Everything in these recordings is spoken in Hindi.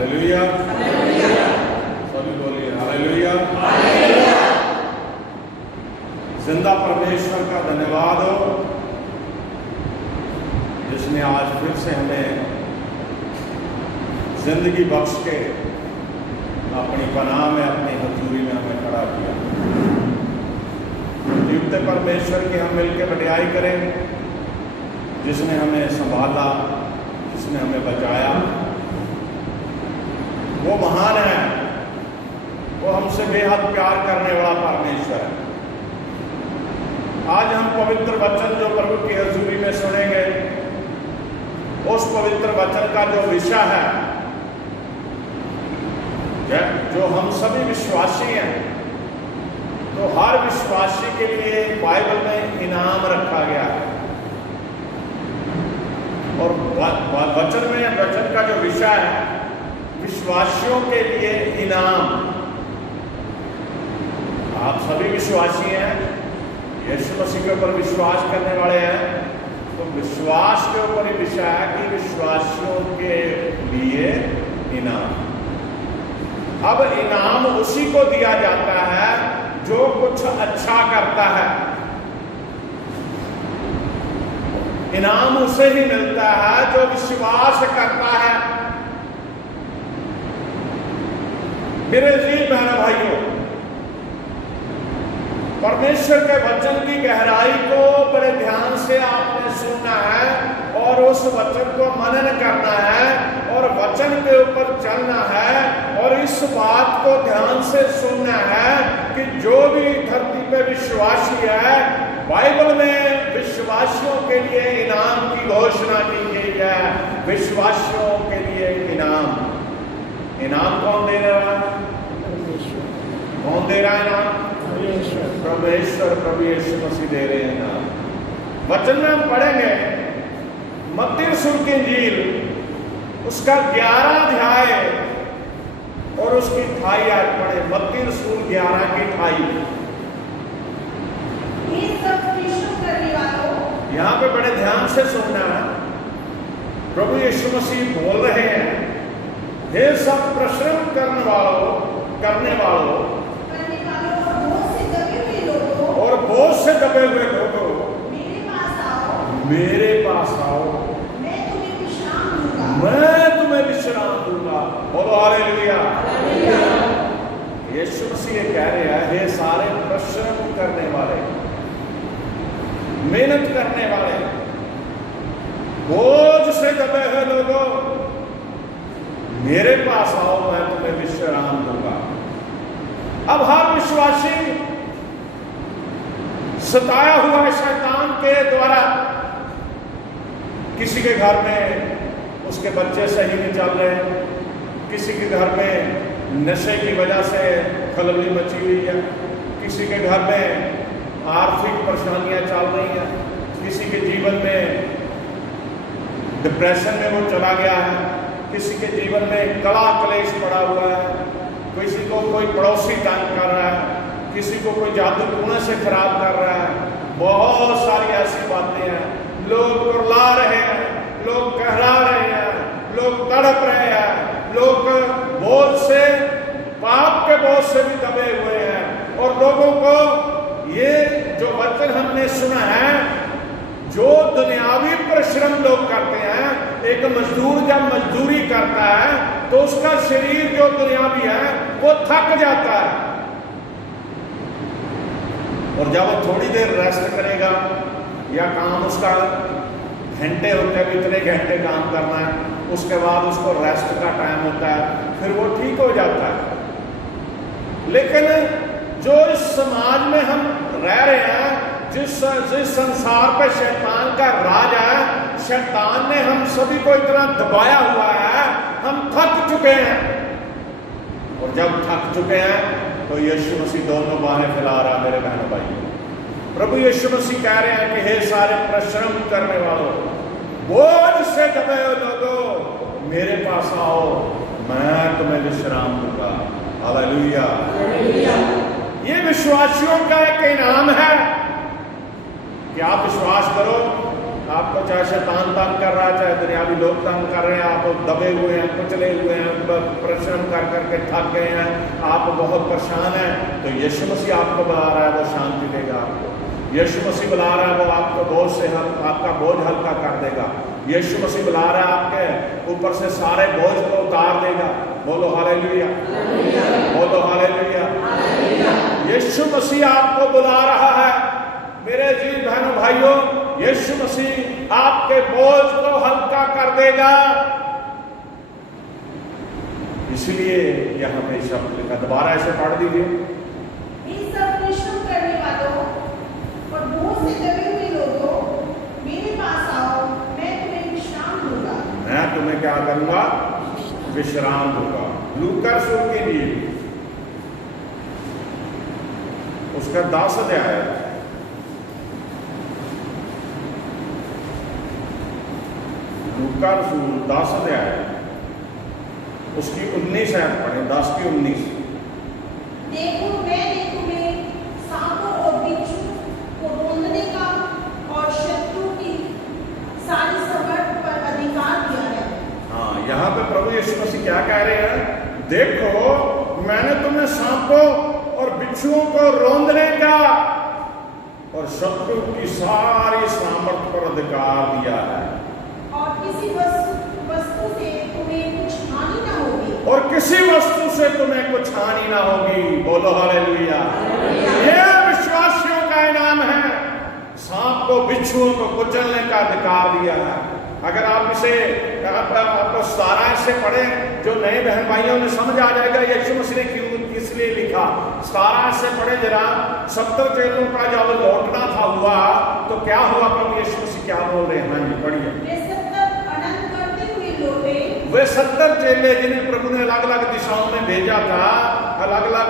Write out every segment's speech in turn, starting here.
हालेलुया, सभी बोलिए हालेलुया। जिंदा परमेश्वर का धन्यवाद हो जिसने आज फिर से हमें जिंदगी बख्श के अपनी पनाह में, अपनी हजूरी में हमें खड़ा किया। जीवते परमेश्वर की हम मिलकर बड़ाई करें जिसने हमें संभाला, जिसने हमें बचाया। वो महान है, वो हमसे बेहद प्यार करने वाला परमेश्वर है। आज हम पवित्र वचन जो प्रभु की हजूरी में सुनेंगे, उस पवित्र वचन का जो विषय है, जो हम सभी विश्वासी हैं, तो हर विश्वासी के लिए बाइबल में इनाम रखा गया है। और वचन का जो विषय है, विश्वासियों के लिए इनाम। आप सभी विश्वासी हैं, यीशु मसीह के ऊपर विश्वास करने वाले हैं, तो विश्वास के ऊपर ही विषय है कि विश्वासियों के लिए इनाम। अब इनाम उसी को दिया जाता है जो कुछ अच्छा करता है। इनाम उसे ही मिलता है जो विश्वास करता है। मेरे जी बहन भाइयों, परमेश्वर के वचन की गहराई को बड़े ध्यान से आपने सुनना है और उस वचन को मनन करना है और वचन के ऊपर चलना है। और इस बात को ध्यान से सुनना है कि जो भी धरती पे विश्वासी है, बाइबल में विश्वासियों के लिए इनाम की घोषणा की गई है। विश्वासियों के लिए इनाम। इनाम कौन दे रहा है? कौन दे रहा है इनाम? परमेश्वर, प्रभु यीशु मसीह दे रहे हैं इनाम। वचन में हम पढ़ेंगे मत्ती रसूल की इंजील, उसका 11 अध्याय और उसकी 28 आयत पढ़े। मत्ती रसूल 11 की 28। यहाँ पे बड़े ध्यान से सुनना है। प्रभु यीशु मसीह बोल रहे हैं, हे सब परिश्रम करने वालों और बोझ से दबे हुए लोगों, मेरे पास आओ, मैं तुम्हें विश्राम दूंगा। बोलो हालेलुया। यीशु मसीह कह रहे हैं, हे सारे परिश्रम करने वाले, मेहनत करने वाले, बोझ से दबे हुए लोगों, मेरे पास आओ, मैं तुम्हें विश्राम दूंगा। अब हर विश्वासी सताया हुआ शैतान के द्वारा, किसी के घर में उसके बच्चे सही नहीं चल रहे, किसी के घर में नशे की वजह से खलबली मची हुई है, किसी के घर में आर्थिक परेशानियां चल रही हैं, किसी के जीवन में डिप्रेशन में वो चला गया है, किसी के जीवन में कला क्लेश पड़ा हुआ है, किसी को कोई पड़ोसी तंग कर रहा है, किसी को कोई जादू टूने से खराब कर रहा है। बहुत सारी ऐसी बातें हैं। लोग कुरला रहे हैं, लोग कहला रहे हैं, लोग तड़प रहे हैं, लोग बोझ से, पाप के बोझ से भी दबे हुए हैं। और लोगों को ये जो वचन हमने सुना है, जो दुनियावी परिश्रम लोग करते हैं, एक मजदूर जब मजदूरी करता है तो उसका शरीर जो दुनियावी है वो थक जाता है, और जब वो थोड़ी देर रेस्ट करेगा या काम उसका घंटे होते हैं, इतने घंटे काम करना है, उसके बाद उसको रेस्ट का टाइम होता है, फिर वो ठीक हो जाता है। लेकिन जो इस समाज में हम रह रहे हैं, जिस संसार पे शैतान का राज है, शैतान ने हम सभी को इतना दबाया हुआ है, हम थक चुके हैं। और जब थक चुके हैं तो यीशु मसीह दोनों बाहें फैला रहा है। मेरे बहनों भाइयों, प्रभु यीशु मसीह कह रहे हैं कि हे सारे परिश्रम करने वालों, बोझ से दबे हुए लोगों, मेरे पास आओ, मैं तुम्हें विश्राम दूंगा। हालेलुया। ये विश्वासियों का एक इनाम है कि आप विश्वास करो, आपको चाहे शैतान तंग कर रहा है, चाहे दुनियावी लोग तंग कर रहे हैं, आप दबे हुए हैं, कुचले हुए हैं, परिश्रम कर करके थक गए हैं, आप बहुत परेशान हैं, तो यीशु मसीह आपको बुला रहा है, वो शांति देगा आपको। यीशु मसीह बुला रहा है, वो आपको बोझ से आपका बोझ हल्का कर देगा। यीशु मसीह बुला रहा है, आपके ऊपर से सारे बोझ को उतार देगा। बोलो हालेलुया, बोलो हालेलुया। यीशु मसीह आपको बुला रहा है मेरे जी बहनों भाइयों। यीशु मसीह आपके बोझ को हल्का कर देगा। इसलिए यहां पे शब्द लिखा, दोबारा ऐसे पढ़ दीजिए। इन सब परिश्रम करने वालों और बोझ से दबे हुए लोगों, मेरे पास आओ, मैं तुम्हें विश्राम दूंगा। मैं तुम्हें क्या करूंगा? विश्राम दूंगा। लूका रसूल की इंजील उसका 10 अध्याय, लूका रसूल 10 अध्याय उसकी 19 आयत पढ़े, 10 की 19। देखो मैंने तुम्हें सांपों और बिच्छू को रौंदने का और शत्रु की सारी समर्थ पर अधिकार दिया है। हाँ, यहाँ पे प्रभु यीशु मसीह क्या कह रहे हैं? देखो मैंने तुम्हें सांपों और बिच्छुओं को रौंदने का और शत्रु की सारी सामर्थ पर अधिकार दिया है, और किसी वस्तु से तुम्हें कुछ हानि ना होगी। और किसी वस्तु से तुम्हें कुछ हानि ना होगी। बोलो हालेलुया। ये विश्वासियों का इनाम है। सांप को बिच्छुओं को कुचलने का अधिकार दिया है। अगर आप इसे आपको सारा से पढ़े, जो नए बहन भाइयों ने समझ आ जाएगा यीशु मसीह ने क्यों इसलिए लिखा। सारा से पढ़े जरा। 70 चेलों का जब लौटना था हुआ, तो क्या हुआ? प्रभु यीशु मसीह क्या बोल रहे हैं? हाँ जी पढ़िए। वे 70 चेले जिन्हें प्रभु ने अलग अलग दिशाओं में भेजा था, अलग अलग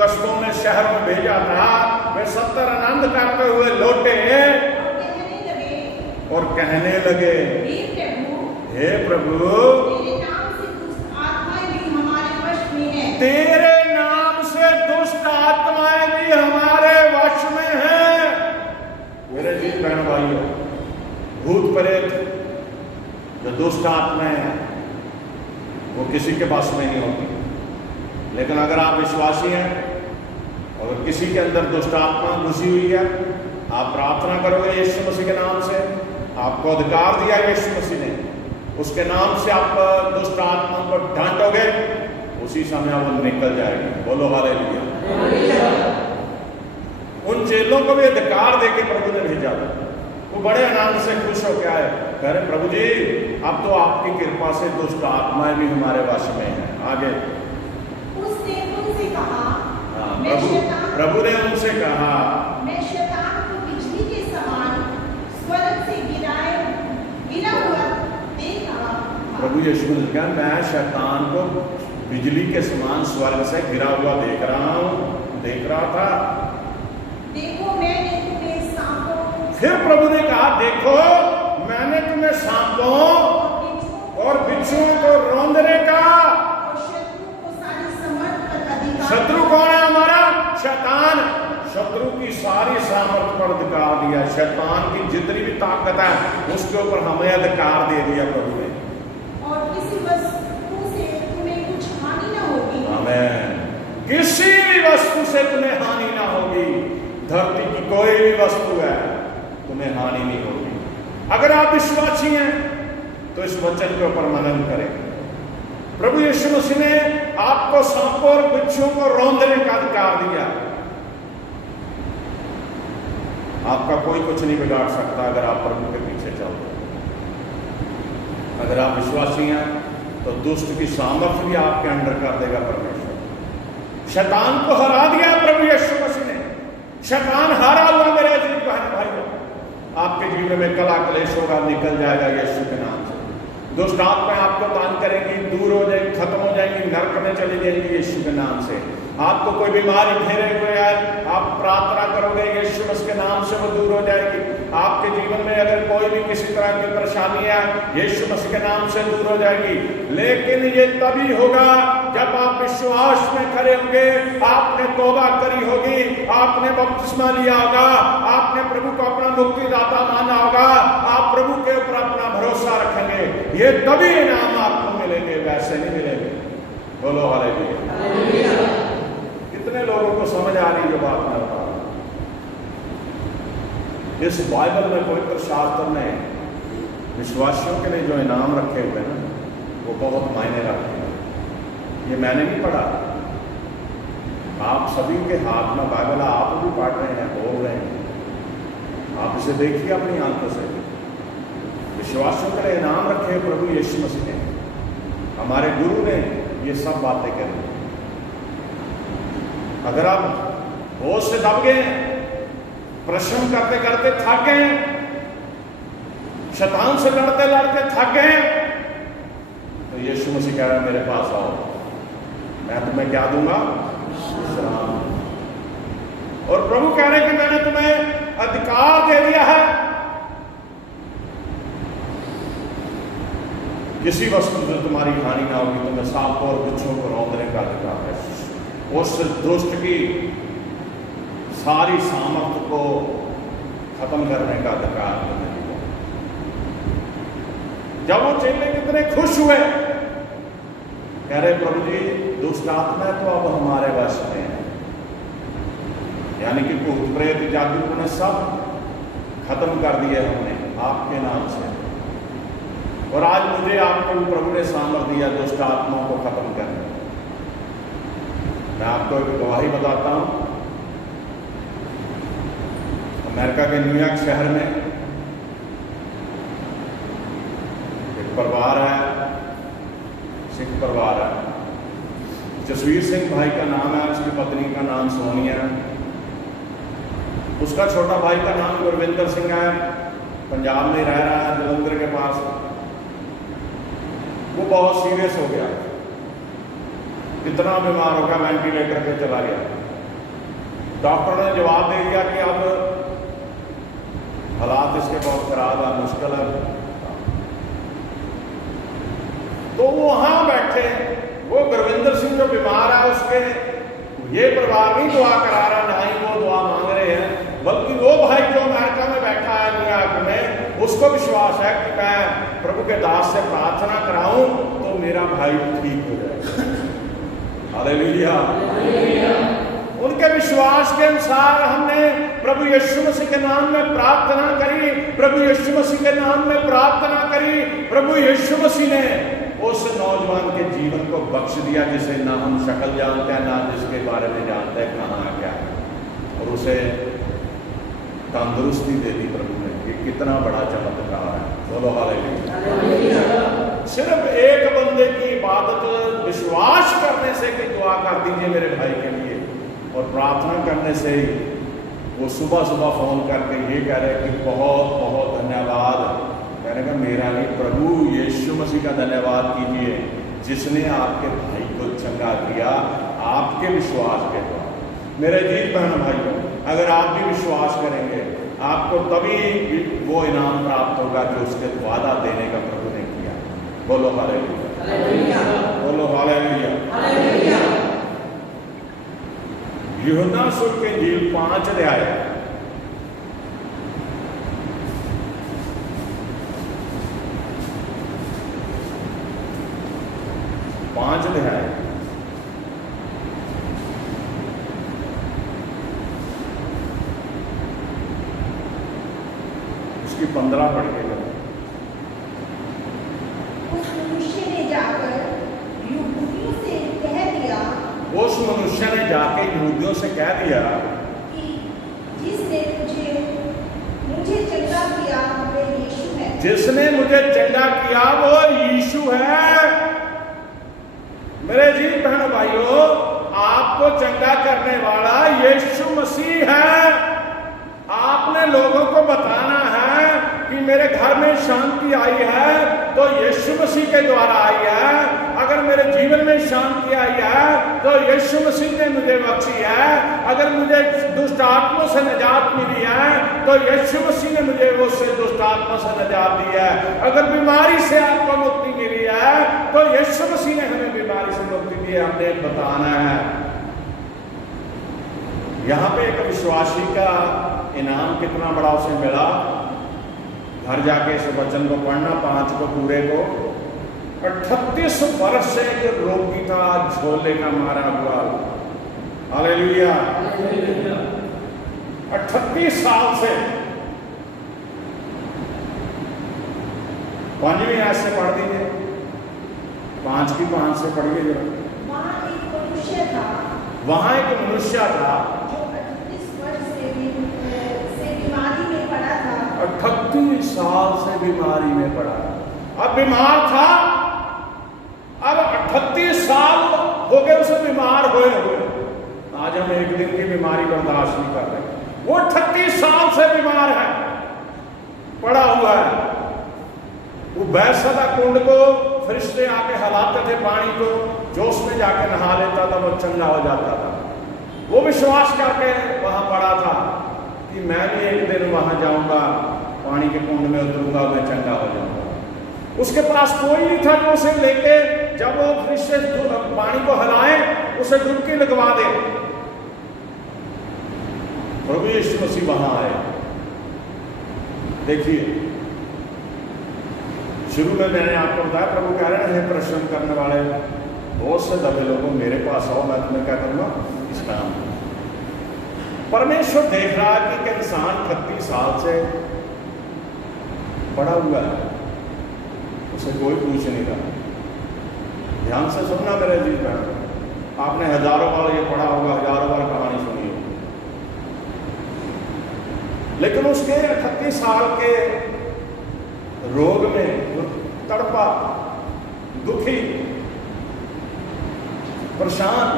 कस्बों में, शहर में भेजा था, वे 70 आनंद करते हुए लौटे और कहने लगे, हे प्रभु, तेरे नाम से दुष्ट आत्माएं भी हमारे वश में हैं। तेरे नाम से दुष्ट आत्माएं भी हमारे वश में हैं। मेरे जी बहन भाइयों, भूत प्रेत जो दुष्ट आत्माएं हैं वो किसी के पास में नहीं होती। लेकिन अगर आप विश्वासी हैं और किसी के अंदर दुष्ट आत्मा घुसी हुई है, आप प्रार्थना करोगे यीशु मसीह के नाम से, आपको अधिकार दिया यीशु मसीह ने, उसके नाम से आप दुष्ट आत्मा को डांटोगे, उसी समय वो निकल जाएगी। बोलो हालेलुया। उन चेलों को भी अधिकार देके प्रभु ने भेजा था। वो बड़े आनंद से खुश हो क्या है, कह रहे प्रभु जी अब तो आपकी कृपा से दुष्ट आत्माएं भी हमारे वश में हैं। आगे उसने उनसे कहा, प्रभु ने उनसे कहा, मैं शैतान को बिजली के समान स्वर्ग से गिरा हुआ देख रहा था। प्रभु यीशु ने कहा, मैं शैतान को बिजली के समान स्वर्ग से गिरा हुआ देख रहा था। देखो मैंने तुम्हें सांपों, फिर प्रभु ने कहा, देखो मैंने तुम्हें सांपों और बिच्छुओं को रौंदने का और शत्रु को सारी समर्थ पर अधिकार। शत्रु कौन है? हमारा शैतान। शत्रु की सारी सामर्थ पर अधिकार दिया। शैतान की जितनी भी ताकत है उसके ऊपर हमें अधिकार दे दिया प्रभु ने। और किसी वस्तु से तुम्हें कुछ हानि ना होगी। आमीन। किसी भी वस्तु से तुम्हें हानि ना होगी। धरती की कोई भी वस्तु है तुम्हें हानि नहीं होगी। अगर आप विश्वासी हैं तो इस वचन के ऊपर मनन करें। प्रभु यीशु मसीह ने आपको सांपों और बिच्छुओं को रौंदने का अधिकार दिया। आपका कोई कुछ नहीं बिगाड़ सकता अगर आप प्रभु के पीछे चलते। अगर आप विश्वासी हैं तो दुष्ट की सामर्थ्य भी आपके अंडर कर देगा परमेश्वर। शैतान को हरा दिया प्रभु यीशु मसीह ने। शैतान हारा हुआ मेरे अजीज बहन भाइयों। आपके जीवन में कला क्लेश होगा, निकल जाएगा यीशु के नाम से। दुष्ट आत्माएं आपको तंग करेंगी, दूर हो जाएंगी, खत्म हो जाएंगी, नरक में चली जाएंगी यीशु के नाम से। आपको कोई बीमारी घेरे हुए है, आप प्रार्थना करोगे यीशु मसीह के नाम से वो दूर हो जाएगी। आपके जीवन में अगर कोई भी किसी तरह की परेशानी है, यीशु मसीह के नाम से दूर हो जाएगी। लेकिन ये तभी होगा जब जब आप विश्वास में खड़े होंगे, आपने तौबा करी होगी, आपने बपतिस्मा लिया होगा, आपने प्रभु को अपना मुक्तिदाता माना होगा, आप प्रभु के ऊपर अपना भरोसा रखेंगे, ये तभी इनाम आपको मिलेंगे, वैसे नहीं मिलेंगे। बोलो हालेलुया। कितने लोगों को समझ आ रही जो बात मैं बता रहा हूं? इस बाइबल में, पवित्र शास्त्र में विश्वासियों के लिए जो इनाम रखे हुए हैं ना, वो बहुत मायने रखते हैं। ये मैंने नहीं पढ़ा, आप सभी के हाथ में बाइबल, आप भी पढ़ रहे हैं, बोल रहे हैं, आप इसे देखिए अपनी आंखों से। विश्वासियों के लिए इनाम रखे प्रभु यीशु मसीह ने, हमारे गुरु ने ये सब बातें करी। अगर आप होश से दब गए, प्रश्न करते करते थक गए, शैतान से लड़ते लड़ते थक गए, तो यीशु मसीह कह रहा है मेरे पास आओ, मैं तुम्हें क्या दूंगा? विश्राम। और प्रभु कह रहे हैं कि मैंने तुम्हें अधिकार दे दिया है, किसी वस्तु से तुम्हारी हानि ना होगी, तुम्हें सांपों और बिच्छों को रौंदने का अधिकार है, उस दुष्ट की सारी सामर्थ्य को खत्म करने का अधिकार तुम्हें दिया। जब वो चेले कितने खुश हुए, कह रहे प्रभु जी दुष्ट आत्मा तो अब हमारे वश में है, यानी कि भूत प्रेत जादू ने सब खत्म कर दिए हमने आपके नाम से, और आज मुझे आपको प्रभु ने सामर्थ्य दिया दुष्ट आत्माओं को खत्म करने। मैं आपको एक गवाही बताता हूं। अमेरिका के न्यूयॉर्क शहर में एक परिवार है, सिख परिवार है। जसवीर सिंह भाई का नाम है, उसकी पत्नी का नाम सोनिया है, उसका छोटा भाई का नाम गुरविंदर सिंह है, पंजाब में रह रहा है, जलंधर के पास। वो बहुत सीरियस हो गया, इतना बीमार हो गया, वेंटिलेटर पे चला गया। डॉक्टर ने जवाब दे दिया कि अब हालात इसके बहुत खराब है, मुश्किल है। तो वहां बैठे वो गुरविंदर सिंह जो बीमार है, उसके ये परिवार नहीं दुआ करा रहा, ना ही वो दुआ मांग रहे हैं, बल्कि वो भाई जो अमेरिका में बैठा है न्यूयॉर्क में, उसको विश्वास है कि मैं प्रभु के दास से प्रार्थना कराऊं तो मेरा भाई ठीक हो जाएगा। हालेलुया। उनके विश्वास के अनुसार हमने प्रभु यीशु मसीह के नाम में प्रार्थना करी, प्रभु यीशु मसीह के नाम में प्रार्थना करी। प्रभु यीशु मसीह ने उस नौजवान के जीवन को बख्श दिया जिसे ना हम शक्ल जानते हैं, ना जिसके बारे में जानते हैं कहाँ क्या है, और उसे तंदुरुस्ती दे दी प्रभु ने। ये कितना बड़ा चमत्कार है। बोलो हालेलुया। सिर्फ एक बंदे की इबादत विश्वास करने से कि दुआ कर दीजिए मेरे भाई के लिए, और प्रार्थना करने से ही वो सुबह सुबह फोन करके ये कह रहे कि बहुत बहुत धन्यवाद। मैंने कहा मेरा नहीं, प्रभु यीशु मसीह का धन्यवाद कीजिए जिसने आपके भाई को चंगा किया आपके विश्वास के द्वारा। मेरे जीत बहन भाइयों, अगर आप भी विश्वास करेंगे आपको तभी वो इनाम प्राप्त होगा जो उसके वादा देने का प्रभु ने किया। बोलो हालेलुया, बोलो हालेलुया। यूहन्ना सुर्ख इंजील 5 अध्याय 5 अध्याय उसकी 15 पढ़ के करो। उस मनुष्य ने जाकर यहूदियों से कह दिया, उस मनुष्य ने जाके यहूदियों से कह दिया कि जिसने मुझे चंगा किया वो यीशु है। जिसने मुझे चंगा किया वो यीशु है। मेरे जी बहन भाइयों, आपको चंगा करने वाला यीशु मसीह है। आपने लोगों को बताना है कि मेरे घर में शांति आई है तो यीशु मसीह के द्वारा आई है। अगर मेरे जीवन में शांति आई है तो यीशु मसीह ने मुझे बख्शी है। अगर मुझे दुष्ट आत्मा से निजात मिली है तो यीशु मसीह ने मुझे उससे दुष्ट आत्मा से निजात दी है। अगर बीमारी से आपको मुक्ति मिली है तो यीशु मसीह ने हमें बीमारी से मुक्ति दी है, हमने बताना है। यहां पे एक विश्वासी का इनाम कितना बड़ा उसे मिला, घर जाके इस वचन को पढ़ना, 5 को पूरे को। 38 वर्ष से जो रोगी था, झोले का मारा हुआ, हालेलुया, 38 साल से। 5वीं आयत से पढ़ दीजिए, 5 की 5 से पढ़िए जरा। वहाँ एक मनुष्य था, वहां एक मनुष्य था जो 38 वर्ष से बीमारी में पड़ा था। 38 साल से बीमारी में पड़ा, अब बीमार था, अब 38 साल हो गए उसे बीमार हुए। आज हम एक दिन की बीमारी बर्दाश्त नहीं कर रहे, वो 38 साल से बीमार है, पड़ा हुआ है। वो बैसदा कुंड को फरिश्ते आके हिलाते थे, पानी को, जो उसमें जाके नहा लेता था वो चंगा हो जाता था। वो विश्वास करके वहां पड़ा था कि मैं भी एक दिन वहां जाऊंगा, पानी के कुंड में उतरूंगा, मैं चंगा हो जाऊंगा। उसके पास कोई नहीं था जो उसे लेके, जब वो फरिश्ते पानी को हिलाएं, उसे डुबकी लगवा दे। प्रभु यीशु मसीह वहां आए। देखिए, शुरू में मैंने आपको बताया, प्रभु कह रहे हैं परिश्रम करने वाले बहुत से दबे लोगों, मेरे पास आओ, मैं तुम्हें क्या करूंगा, इस काम। परमेश्वर देख रहा है कि इंसान 38 साल से पड़ा हुआ है, उसे कोई पूछ नहीं रहा। ध्यान से सुनना मेरे जी बहन, आपने हजारों बार ये पढ़ा होगा, हजारों बार कहानी सुनी होगी, लेकिन उसके 38 साल के रोग में तड़पा, दुखी, परेशान,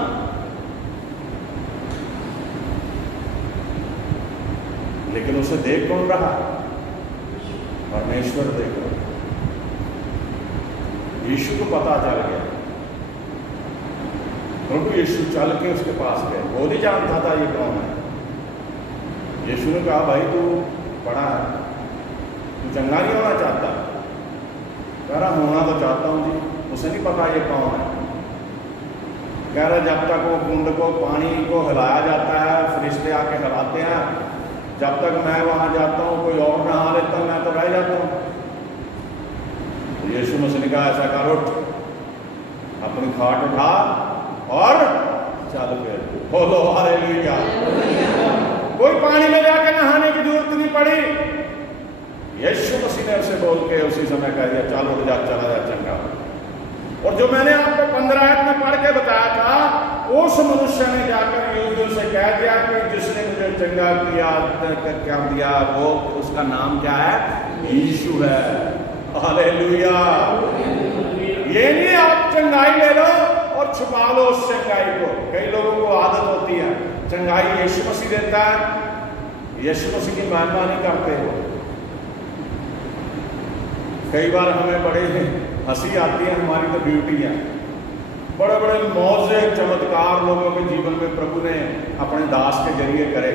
लेकिन उसे देख कौन रहा? परमेश्वर देख रहा। यीशु को पता चल गया, प्रभु यीशु चल के उसके पास गए, वो नहीं जानता था ये कौन है। यीशु ने कहा, भाई तू बड़ा है, तू चंगा नहीं होना चाहता? कह रहा होना तो चाहता हूँ जी। उसे नहीं पता ये कौन है। कह रहा जब तक वो कुंड को, पानी को हिलाया जाता है, फरिश्ते आके हिलाते हैं, जब तक मैं वहां जाता हूँ कोई और नहा लेता, मैं तो रह जाता हूँ। तो यीशु मसीह ने कहा, ऐसा कर, उठ, अपनी खाट उठा और चल फिर। बोलो हालेलुया। कोई पानी में जाकर नहाने की जरूरत नहीं पड़ी। यीशु मसीह ने उसे बोल के उसी समय कह दिया, चल उठ जा, चला जा, चंगा। और जो मैंने आपको 15 आयत में पढ़ के बताया था, उस मनुष्य ने जाकर यूदुल से कह दिया कि जिसने मुझे चंगा किया, क्या दिया, वो उसका नाम क्या है? यीशु है। हालेलुया। ये नहीं आप चंगाई ले लो और छुपा लो उस चंगाई को। कई लोगों को आदत होती है, चंगाई यीशु मसीह देता है, यीशु मसीह की महिमा नहीं करते हो। कई बार हमें बड़े हंसी आती है, हमारी तो ड्यूटी है। बड़े बड़े मौजे, चमत्कार लोगों के जीवन में प्रभु ने अपने दास के जरिए करे।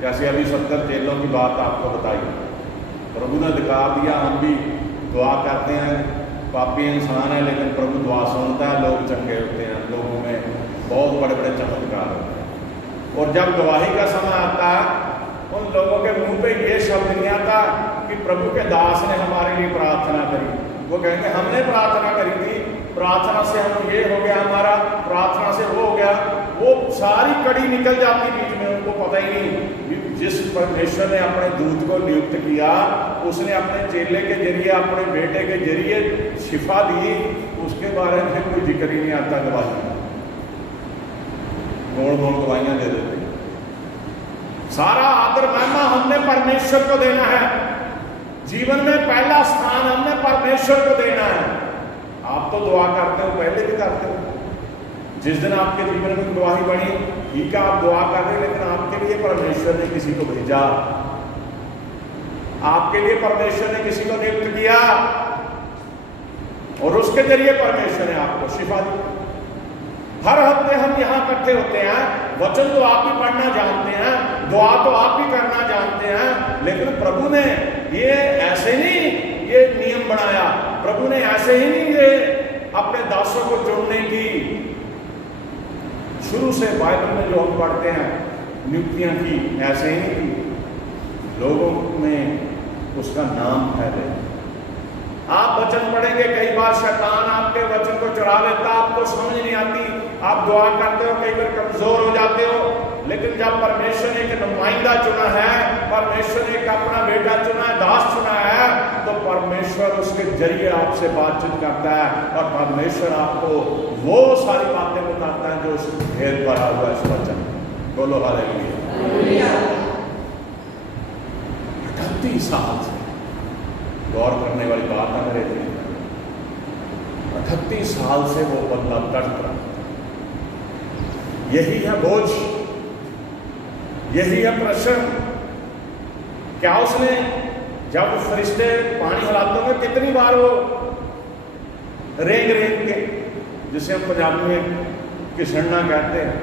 जैसे अभी 70 चेलों की बात आपको बताई, प्रभु ने दिखा दिया। हम भी दुआ करते हैं, पापी इंसान है लेकिन प्रभु दुआ सुनता है, लोग चंगे होते हैं, लोगों में बहुत बड़े बड़े चमत्कार होते हैं। और जब गवाही का समय आता है, उन लोगों के मुंह पे ये शब्द नहीं आता कि प्रभु के दास ने हमारे लिए प्रार्थना करी। वो कहेंगे हमने प्रार्थना करी थी, प्रार्थना से हम ये हो गया, हमारा प्रार्थना से वो हो गया। वो सारी कड़ी निकल जाती बीच में, उनको पता ही नहीं। जिस परमेश्वर ने अपने दूत को नियुक्त किया, उसने अपने चेले के जरिए, अपने बेटे के जरिए शिफा दी, उसके बारे में कोई जिक्र ही नहीं आता। गवाही गोल गोल गवाहियां दे देते। सारा आदर महिमा हमने परमेश्वर को देना है। जीवन में पहला स्थान हमने परमेश्वर को देना है। आप तो दुआ करते हो, पहले भी करते हो। जिस दिन आपके जीवन में गवाही बनी, ठीक है आप दुआ कर रहे, लेकिन आपके लिए परमेश्वर ने किसी को भेजा, आपके लिए परमेश्वर ने किसी को नियुक्त किया और उसके जरिए परमेश्वर ने आपको शिफा दी। हर हफ्ते हम यहाँ इकट्ठे होते हैं, वचन तो आप ही पढ़ना जानते हैं, दुआ तो आप ही करना जानते हैं, लेकिन प्रभु ने ये ऐसे नहीं ये नियम बनाया, प्रभु ने ऐसे ही नहीं ये अपने दासों को चुनने की शुरू से बाइबल में जो हम पढ़ते हैं नियुक्तियां की, ऐसे ही नहीं की, लोगों में उसका नाम फैले। आप वचन पढ़ेंगे, कई बार शैतान आपके वचन को चुरा लेता, आपको समझ नहीं आती, आप दुआ करते हो, कई बार कमजोर हो जाते हो। लेकिन जब परमेश्वर ने एक नुमाइंदा चुना है, परमेश्वर ने एक अपना बेटा चुना है, दास चुना है, तो परमेश्वर उसके जरिए आपसे बातचीत करता है और परमेश्वर आपको वो सारी बातें बताता है जो उस भेद भरा हुआ इस वचन। बोलो हालेलुया। 38 साल से गौर करने वाली बात है मेरे दिल में। 38 साल से वो बंदा तड़प रहा। यही है बोझ, यही है प्रश्न। क्या उसने जब फरिश्ते पानी हिलाते होंगे कितनी बार वो रेंग रेंग के, जिसे हम पंजाबी में किसना कहते हैं,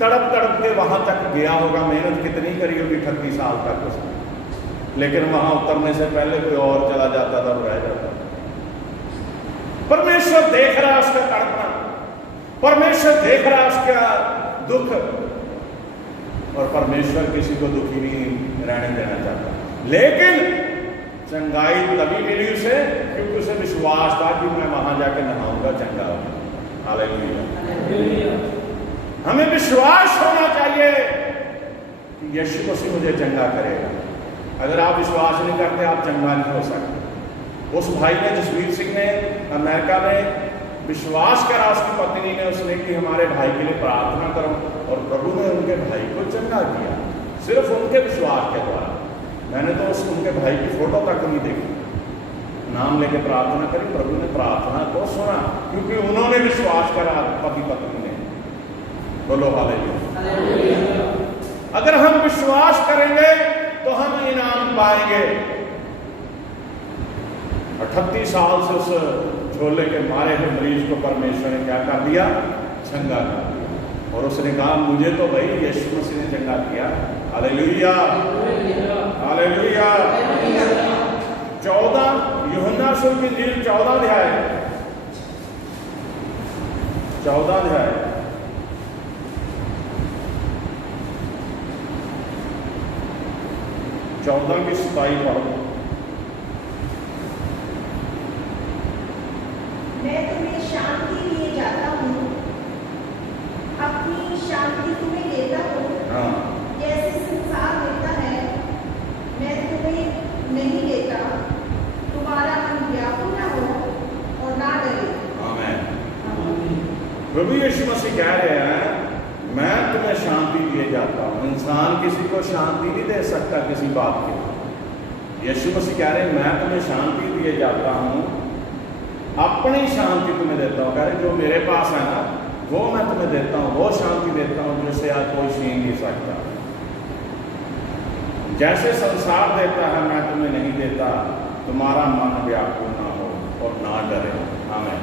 तड़प तड़प के वहां तक गया होगा। मेहनत कितनी करी होगी 38 साल तक उसने, लेकिन वहां उतरने से पहले कोई और चला जाता था, रह जाता था। परमेश्वर देख रहा है उसका तड़पना, परमेश्वर देख रहा है उसका दुख, और परमेश्वर किसी को दुखी नहीं रहने देना चाहता। लेकिन चंगाई तभी मिली उसे क्योंकि उसे विश्वास था कि मैं वहां जाकर नहाऊंगा, चंगा होगा। हालेलुया। हमें विश्वास होना चाहिए कि यीशु मसीह मुझे चंगा करेगा। अगर आप विश्वास नहीं करते, आप चंगा नहीं हो सकते। उस भाई ने, जसवीर सिंह ने अमेरिका में विश्वास करा, उसकी पत्नी ने, उसने कि हमारे भाई के लिए प्रार्थना करो, और प्रभु ने उनके भाई को चंगा किया सिर्फ उनके विश्वास के द्वारा। मैंने तो उनके भाई की फोटो तक नहीं देखी, नाम लेके प्रार्थना करी, प्रभु ने प्रार्थना को सुना क्योंकि उन्होंने विश्वास करा, पति पत्नी ने। बोलो हालेलुया। अगर हम विश्वास करेंगे तो हम इनाम पाएंगे। 38 साल से उस झोले के मारे हुए मरीज को परमेश्वर ने क्या कर दिया? चंगा कर दिया। और उसने कहा मुझे तो भाई यीशु मसीह ने चंगा किया। Hallelujah, hallelujah. 14 यूहन्ना रसूल की इंजील 14 अध्याय 14 की 27 पढ़ो। मैं तुम्हें शांति लिए जाता हूँ, अपनी शांति तुम्हें देता हूँ। हाँ, जैसे संसार देता है, मैं तुम्हें नहीं देता। तुम्हारा मन व्याकुल न हो और ना डरे। आमीन। प्रभु यीशु मसीह कह रहे हैं मैं तुम्हें शांति दिए जाता हूँ। इंसान किसी को शांति नहीं दे सकता किसी बात के। यीशु मसीह कह रहे हैं मैं तुम्हें शांति दिए जाता हूँ, अपनी शांति तुम्हें देता हूँ। कह रहे जो मेरे पास है ना वो मैं तुम्हें देता हूँ, वो शांति देता हूँ जिसे आज कोई छीन नहीं सकता। जैसे संसार देता है मैं तुम्हें नहीं देता। तुम्हारा मन व्याकुल ना हो और ना डरे। आमीन।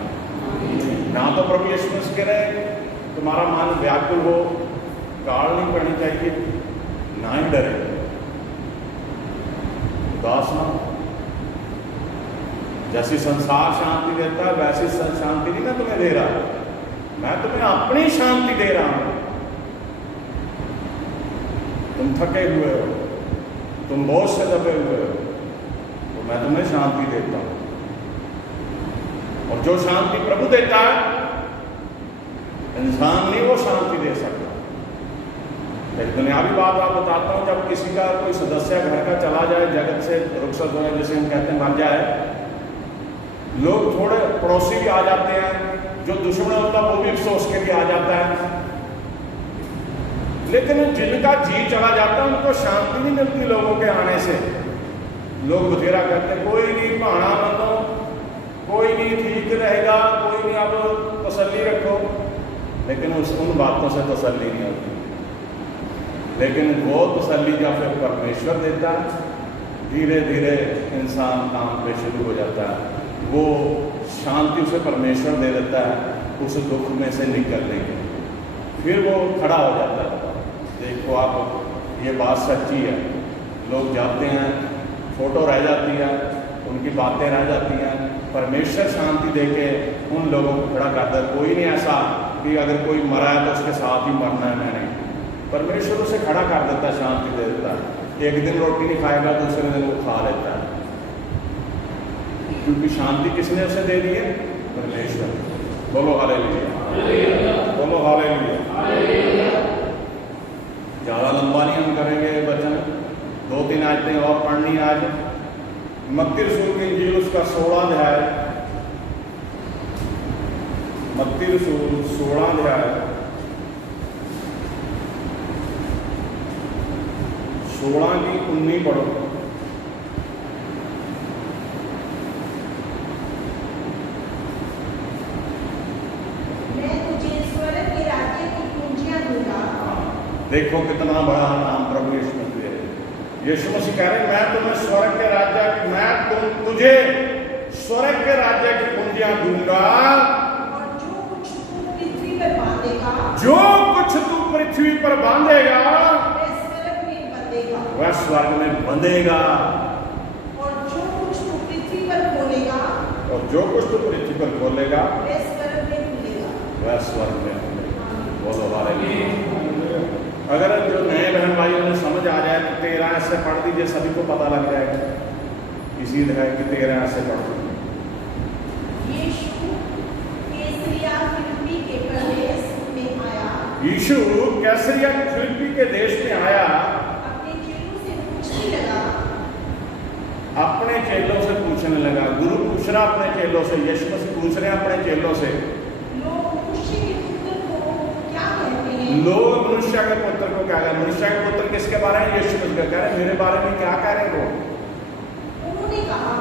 ना तो प्रभु यीशु मसीह कह रहे तुम्हारा मन व्याकुल हो, गाल नहीं पड़नी चाहिए, ना ही डरे, उदास ना हो। जैसी संसार शांति देता है वैसी शांति नहीं मैं तुम्हें दे रहा, मैं तुम्हें अपनी शांति दे रहा हूं। तुम थके हुए हो, तुम बोझ से दबे हुए हो, तो मैं तुम्हें शांति देता हूं। और जो शांति प्रभु देता है इंसान नहीं वो शांति दे सकता। एक दुनियावी बात आप बताता हूं, जब किसी का कोई सदस्य घर का चला जाए, जगत से रुखसत हो जाए, जैसे हम कहते हैं मर जाए, लोग थोड़े पड़ोसी भी आ जाते हैं, जो दुश्मन होता है वो भी अफसोस के लिए आ जाता है। लेकिन जिनका जी चला जाता है उनको शांति नहीं मिलती लोगों के आने से। लोग बथेरा कहते कोई नहीं भाना मनो, कोई नहीं ठीक रहेगा, कोई नहीं, आप तसल्ली रखो। लेकिन उन बातों से तसल्ली नहीं होती। लेकिन वो तसल्ली जब फिर परमेश्वर देता है, धीरे धीरे इंसान काम पे शुरू हो जाता है। वो शांति उसे परमेश्वर दे देता है उस दुख में से निकलने के, फिर वो खड़ा हो जाता है। देखो आप, ये बात सच्ची है। लोग जाते हैं, फोटो रह जाती है, उनकी बातें रह जाती हैं, परमेश्वर शांति देके उन लोगों को खड़ा करता है। कोई नहीं ऐसा कि अगर कोई मरा है तो उसके साथ ही मरना है, मैंने परमेश्वर उसे खड़ा कर देता है, शांति दे देता है। एक दिन रोटी नहीं खाएगा, दूसरे दिन वो खा लेता है, क्योंकि शांति किसने उसे दे दी है? परमेश्वर। बोलो हालेलुया, बोलो हालेलुया। ज़्यादा लंबा नहीं हम करेंगे वचन, 2-3 आयतें और पढ़नी आज। मत्ती रसूल की इंजील उसका 16 अध्याय, मत्ती रसूल 16 अध्याय 16 की 19 पढ़ो। मैं तुझे स्वर्ग के राज्य की कुंजियां दूंगा। देखो कितना बड़ा नाम प्रभु यीशु मसीह है। यीशु मसीह कह रहे मैं तुम्हें स्वर्ग के राज्य की, मैं तुझे स्वर्ग के राज्य की कुंजियां दूंगा, और जो कुछ तू पृथ्वी पर बांधेगा, जो कुछ तू पृथ्वी पर बांधेगा वह स्वर्ग में बंधेगा, वह स्वर्ग में बंधेगा, और जो कुछ तू पृथ्वी पर खोलेगा, और जो कुछ तू पृथ्वी पर खोलेगा वह स्वर्ग में खुलेगा। वह स्वर्ग में खुलेगा। बोलो हालेलुया। अगर जो नए बहन भाइयों ने समझ आ जाए तो 13 ऐसे पढ़ दीजिए, सभी को पता लग जाएगा। इसी तरह की 13 ऐसे पढ़ दीजिए। यीशु कैसरिया फिलिप्पी के प्रदेश में आया, यीशु कैसरिया फिलिप्पी के देश में आया, अपने चेलों से पूछने लगा, अपने चेलों से पूछने लगा। गुरु पूछ रहा अपने चेलों से, यीशु मसीह पूछ रहे हैं अपने चेलों से, लोग मनुष्य के पुत्र को क्या कहते हैं? लोग मनुष्य के पुत्र को क्या कहते हैं? मनुष्य के पुत्र किसके बारे में? यीशु मसीह कह रहे हैं मेरे बारे में क्या कह रहे हैं वो? उन्होंने कहा,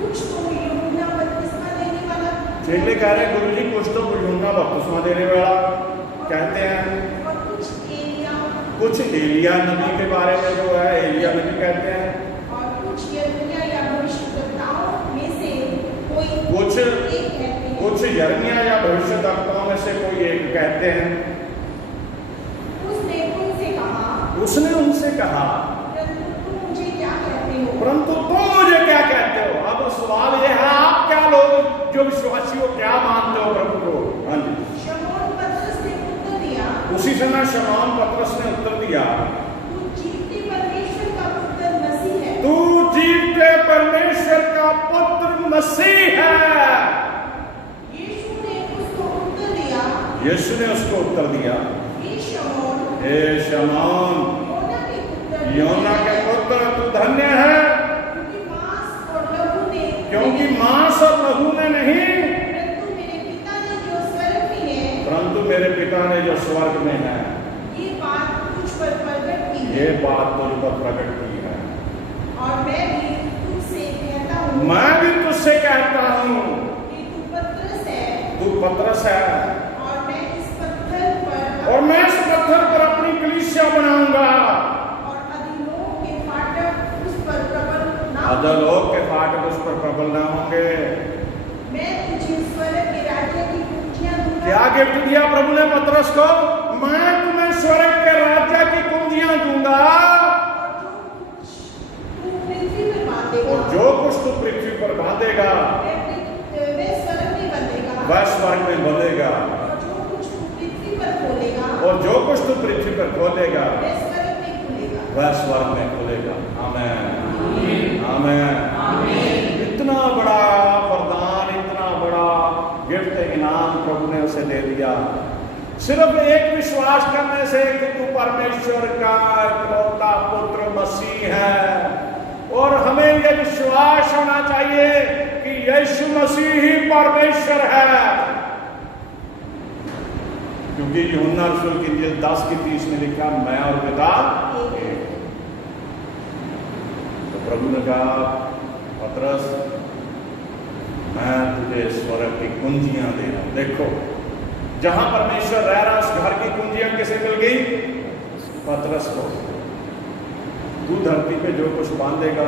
कुछ तो यूहन्ना बपतिस्मा देने वाला, चेले कह रहे हैं गुरु जी कुछ तो यूहन्ना बपतिस्मा देने वाला कहते हैं, और कुछ एलिया नबी के बारे में जो है एलिया नबी कहते हैं, और कुछ यिर्मयाह या भविष्यद्वक्ताओं में से कोई कुछ एक कहते हैं। कुछ यिर्मयाह या भविष्यद्वक्ताओं में से कोई एक कहते हैं। उसने उनसे कहा परंतु तुम मुझे क्या कहते हो? परंतु तुम मुझे क्या कहते हो? अब सवाल ये है आप क्या लोग जो विश्वासी हो क्या मानते हो प्रभु को? हाँ जी। शमौन पतरस ने उत्तर दिया, उसी समय शमौन पतरस ने उत्तर दिया, तू जीवते परमेश्वर का पुत्र मसीह है। तू जीवते परमेश्वर का पुत्र मसीह है। यीशु ने उसको उत्तर दिया, यीशु ने उसको उत्तर दिया, हे शमौन योना के पुत्र तू धन्य है, क्योंकि मांस और लहू ने नहीं, परंतु मेरे पिता ने जो स्वर्ग में है, परंतु मेरे पिता ने जो स्वर्ग में है ये बात तुझ पर प्रकट की है। ये बात तुझ पर प्रकट की है। और मैं भी तुझसे कहता हूँ, मैं भी तुझसे कहता हूँ कि तू पतरस है, तू पतरस है, और मैं इस पत्थर पर और मैं इस पत्थर पर अपनी कलीसिया बनाऊंगा, और अधोलोक के फाटक उस पर प्रबल ना अधोलोक के फाटक उस पर प्रबल न होंगे। मैं तुझे स्वर्ग के राज्य की कुंजियां दूंगा। क्या गिफ्ट दिया प्रभु ने पतरस को? मैं तुम्हें स्वर्ग के राज्य की कुंजियां दूंगा, और जो कुछ तू पृथ्वी पर और जो कुछ तू पृथ्वी पर बांधेगा, बांधेगा वह स्वर्ग में बंधेगा, वह स्वर्ग में बंधेगा, और जो कुछ तू पृथ्वी पर खोलेगा, और जो कुछ तू पृथ्वी पर खोलेगा वह स्वर्ग में खुलेगा। वह स्वर्ग में खुलेगा। आमीन, आमीन। इतना बड़ा वरदान, इतना बड़ा गिफ्ट इनाम प्रभु ने उसे दे दिया, सिर्फ एक विश्वास करने से कि तू परमेश्वर का इकलौता पुत्र मसीह है। और हमें यह विश्वास होना चाहिए कि यीशु मसीह ही परमेश्वर है, क्योंकि यूहन्ना रसूल की इंजील 10:30 में लिखा मैं और पिता एक। तो प्रभु ने कहा पतरस मैं तुझे स्वर्ग की कुंजियां दे रहा हूं। देखो जहां परमेश्वर रह रहा उस घर की कुंजियां किसे मिल गई? पतरस को। तू धरती पे जो कुछ बांधेगा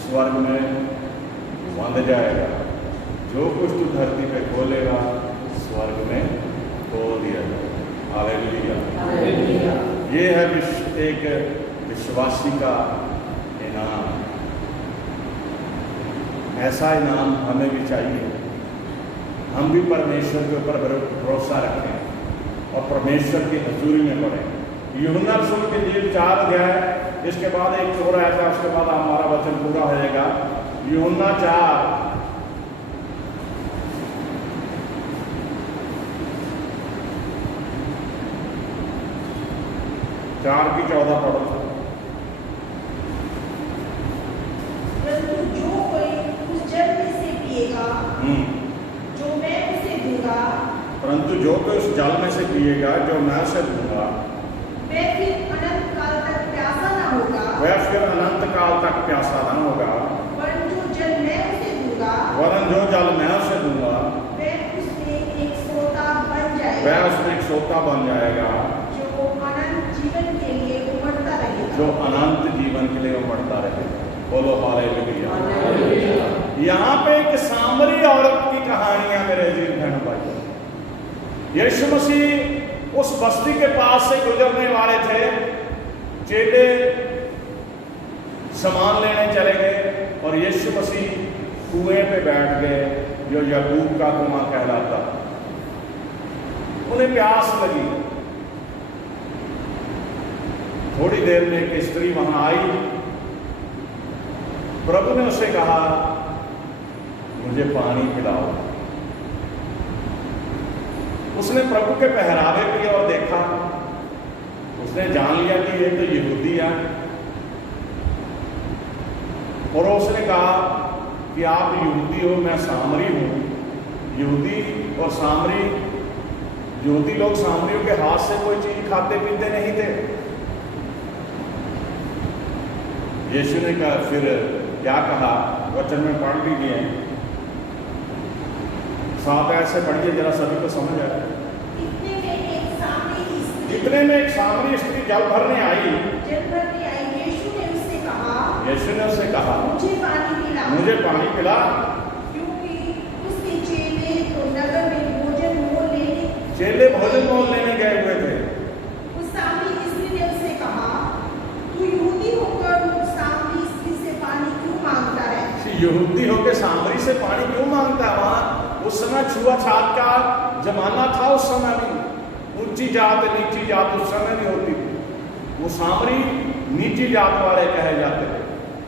स्वर्ग में बांध जाएगा, जो कुछ तू धरती पे खोलेगा स्वर्ग में खोल दिया जाएगा। हालेलुया। ये है एक विश्वासी का इनाम। ऐसा इनाम हमें भी चाहिए। हम भी परमेश्वर के ऊपर भरोसा रखें और परमेश्वर की हजूरी में पढ़ें। यूहन्ना रसूल की इंजील 4 अध्याय, इसके बाद एक छोर आया था, उसके बाद हमारा वचन पूरा हो जाएगा। यूहन्ना 4 की 14 पढ़ो। परंतु जो कोई उस जल में से पिएगा जो मैं उसे दूंगा, परंतु जो कोई उस जल में से पिएगा जो मैं उसे दूंगा, वह फिर अनंत काल तक प्यासा न होगा, वह फिर अनंत काल तक प्यासा न होगा। वरन जो जल मैं उसे दूंगा, वरन जो जल मैं उसे दूंगा, वह उसमें एक सोता बन जाएगा, वह उसमें एक सोता बन जाएगा, जो अनंत जीवन के लिए उमड़ता रहेगा। जो अनंत जीवन के लिए उमड़ता रहेगा। बोलो हालेलुया। यहाँ पे एक सामरी औरत की कहानी है मेरे अजीज बहनों भाई। यीशु मसीह उस बस्ती के पास से गुजरने वाले थे। चेले सामान लेने चले गए और यीशु मसीह कुएं पे बैठ गए, जो याकूब का कुआं कहलाता। उन्हें प्यास लगी। थोड़ी देर में एक स्त्री वहां आई। प्रभु ने उसे कहा, मुझे पानी पिलाओ। उसने प्रभु के पहरावे की ओर देखा। उसने जान लिया कि ये तो यहूदी है, और उसने कहा कि आप यहूदी हो, मैं सामरी हूं। यहूदी लोग सामरियों के हाथ से कोई चीज खाते पीते नहीं थे। यीशु ने कहा, फिर क्या कहा, वचन में पढ़ लीजिए। 7 ऐसे पढ़िए जरा, सभी को समझ आए। इतने में एक सामरी स्त्री जल भरने आई। यीशु ने उससे कहा, मुझे पानी पिला। क्योंकि उसके चेले तो नगर में भोजन मोल लेने गए हुए थे। उस सामरी स्त्री ने उससे कहा, तू यहूदी होकर सामरी स्त्री से पानी क्यों मांगता है? यहूदी होकर सामरी से पानी क्यों मांगता है? वहां उस समय छुआछूत का जमाना था। उस समय भी ऊंची जात नीची जात उस समय भी होती थी। वो सामरी नीची जात वाले कहे जाते थे।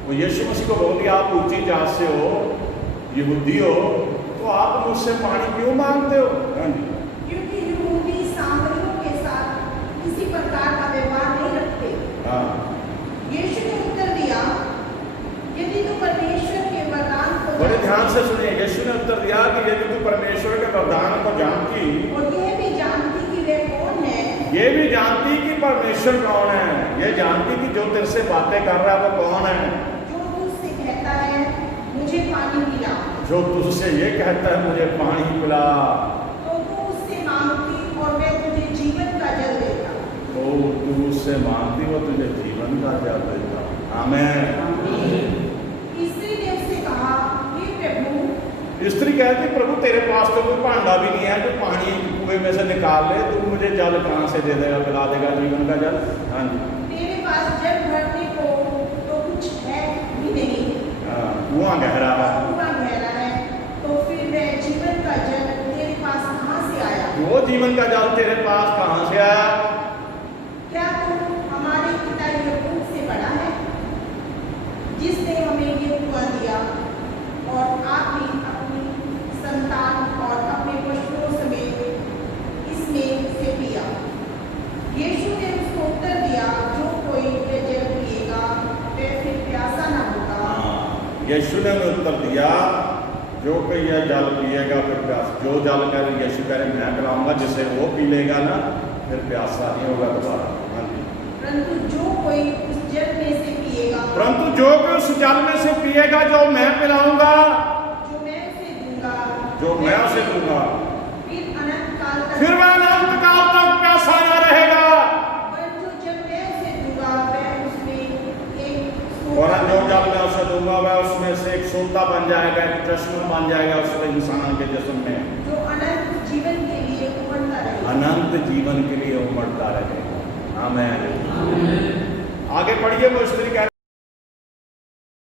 वो यीशु मसीह को बोल दिया, आप ऊंची जात से हो, यहूदी हो, तो आप मुझसे पानी क्यों मांगते हो? क्योंकि यहूदी सामरियों के साथ किसी प्रकार का व्यवहार नहीं रखते। यीशु ने उत्तर दिया, यदि तू परमेश्वर के वरदान को, बड़े ध्यान से सुनिए, यीशु ने उत्तर दिया कि यदि तू परमेश्वर के वरदान को जानती, और यह भी जानती कि वह कौन है, ये भी जानती कि परमेश्वर कौन है, ये जानती कि जो तेरे से बातें कर रहा है वो कौन है, जो तुझसे कहता है मुझे पानी पिला, जो तुझसे ये कहता है मुझे पानी पिला, तो तू उससे मांगती और वह तुझे जीवन का जल देता। तो तू उससे मांगती वो तुझे जीवन का जल देता। आमीन। स्त्री ने उससे कहा, हे प्रभु। स्त्री कहती, प्रभु तेरे पास तो कोई भांडा भी नहीं है, तो पानी कुएं में से निकाल ले, तू मुझे जल कहाँ से दे देगा, पिला देगा जीवन का जल? हाँ जी। तेरे पास जल भरने को तो कुछ है भी नहीं। कुआं गहरा है। तो फिर वह जीवन का जल तेरे पास कहाँ से आया? वो जीवन का जल तेरे पास कहाँ से आया? क्या तू हमारे पिता याकूब से बड़ा है, जिसने हमें ये कुआं दिया, और आप भी अपनी संतान और अपने पशुओं समेत इसमें से पिया? यीशु ने उसको उत्तर दिया, जो कोई ये जल पिएगा वह फिर प्यासा न होगा। यीशु ने उत्तर दिया, जो कोई यह जल पिएगा फिर प्यास, जो जल कर यीशु कह रहे मैं पिलाऊंगा, जिसे वो पी लेगा ना फिर प्यासा नहीं होगा दोबारा। हाँ जी। परंतु जो कोई उस जल में से पिएगा, जो मैं पिलाऊंगा, जो मैं उसे दूंगा, फिर वह अनंत काल तक प्यासा न रहेगा। जो जल मैं उसे दूंगा वह उसमें से एक सोता बन जाएगा, एक चश्मा बन जाएगा उसके इंसान के जिस्म में, जो अनंत जीवन के लिए उमड़ता रहेगा। अनंत जीवन के लिए उमड़ता रहेगा। आमीन। आगे पढ़िए। वो स्त्री